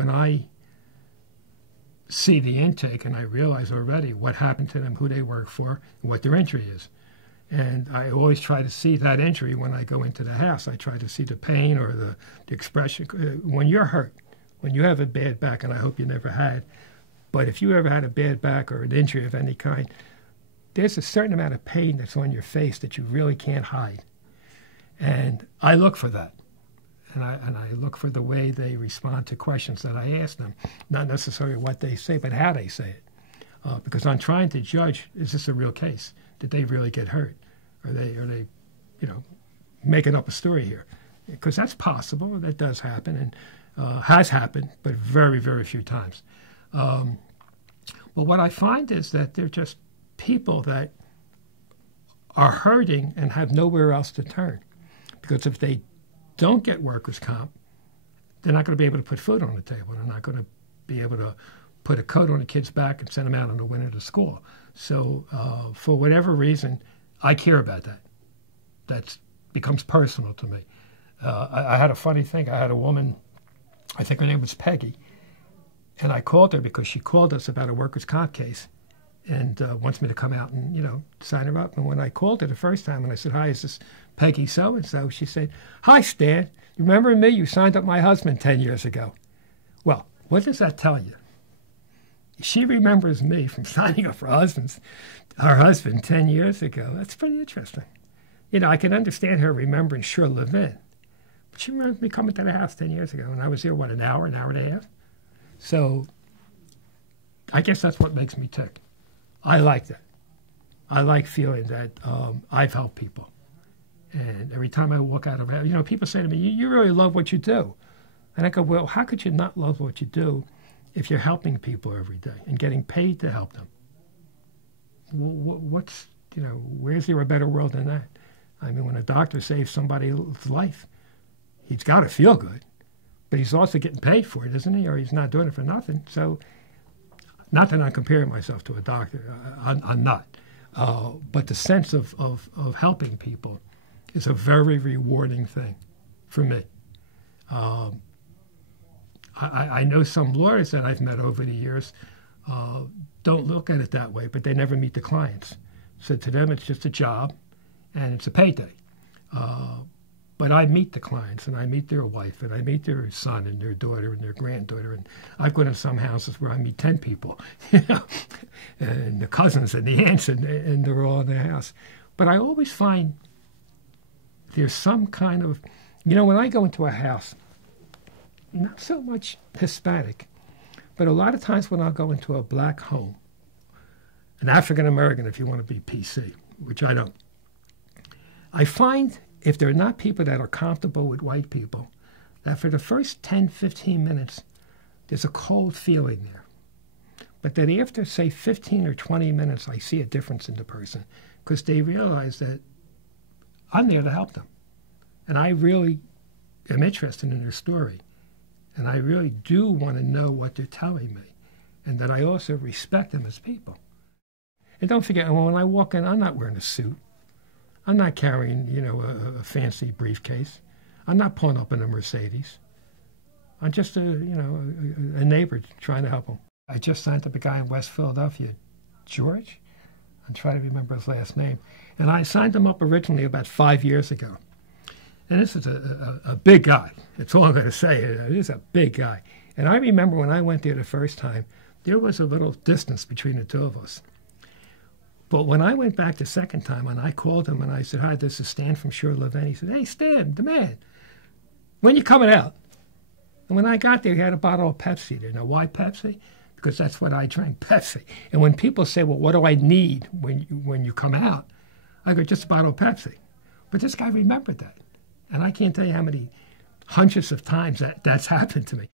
when I see the intake and I realize already what happened to them, who they work for, and what their entry is. And I always try to see that entry when I go into the house. I try to see the pain or the expression. When you're hurt, when you have a bad back, and I hope you never had, but if you ever had a bad back or an injury of any kind, there's a certain amount of pain that's on your face that you really can't hide. And I look for that. And I look for the way they respond to questions that I ask them, not necessarily what they say, but how they say it. Because I'm trying to judge, is this a real case? Did they really get hurt? Are they, making up a story here? Because that's possible. That does happen and has happened, but very, very few times. Well, what I find is that they're just people that are hurting and have nowhere else to turn. Because if they don't get workers' comp, they're not going to be able to put food on the table. They're not going to be able to put a coat on a kid's back and send them out in the winter to school. So for whatever reason, I care about that. That becomes personal to me. I had a funny thing. I had a woman, I think her name was Peggy, and I called her because she called us about a workers' comp case and wants me to come out and, sign her up. And when I called her the first time and I said, hi, is this Peggy so-and-so? She said, hi, Stan. You remember me? You signed up my husband 10 years ago. Well, what does that tell you? She remembers me from signing up for her husband 10 years ago. That's pretty interesting. I can understand her remembering Shirley Levin. But she remembers me coming to the house 10 years ago, and I was there, an hour and a half? So I guess that's what makes me tick. I like that. I like feeling that I've helped people. And every time I walk out of a house, people say to me, you really love what you do. And I go, well, how could you not love what you do if you're helping people every day and getting paid to help them? Where's there a better world than that? I mean, when a doctor saves somebody's life, he's got to feel good, but he's also getting paid for it, isn't he? Or he's not doing it for nothing. So, not that I'm comparing myself to a doctor, I'm not. But the sense of helping people is a very rewarding thing for me. I know some lawyers that I've met over the years don't look at it that way, but they never meet the clients. So to them, it's just a job, and it's a payday. But I meet the clients, and I meet their wife, and I meet their son and their daughter and their granddaughter. And I've gone to some houses where I meet 10 people, and the cousins and the aunts, and they're all in the house. But I always find there's some kind of, when I go into a house, not so much Hispanic, but a lot of times when I'll go into a black home, an African-American if you want to be PC, which I don't, I find if they're not people that are comfortable with white people, that for the first 10, 15 minutes, there's a cold feeling there. But that after, say, 15 or 20 minutes, I see a difference in the person because they realize that I'm there to help them. And I really am interested in their story. And I really do want to know what they're telling me. And that I also respect them as people. And don't forget, when I walk in, I'm not wearing a suit. I'm not carrying, a fancy briefcase. I'm not pulling up in a Mercedes. I'm just a neighbor trying to help them. I just signed up a guy in West Philadelphia, George. I'm trying to remember his last name. And I signed him up originally about 5 years ago. And this is a big guy. That's all I'm going to say. It is a big guy. And I remember when I went there the first time, there was a little distance between the two of us. But when I went back the second time and I called him and I said, hi, this is Stan from Shirley Levin. He said, hey, Stan, the man, when you coming out? And when I got there, he had a bottle of Pepsi there. Now, why Pepsi? Because that's what I drank, Pepsi. And when people say, well, what do I need when you come out? I go, just a bottle of Pepsi. But this guy remembered that. And I can't tell you how many hundreds of times that's happened to me.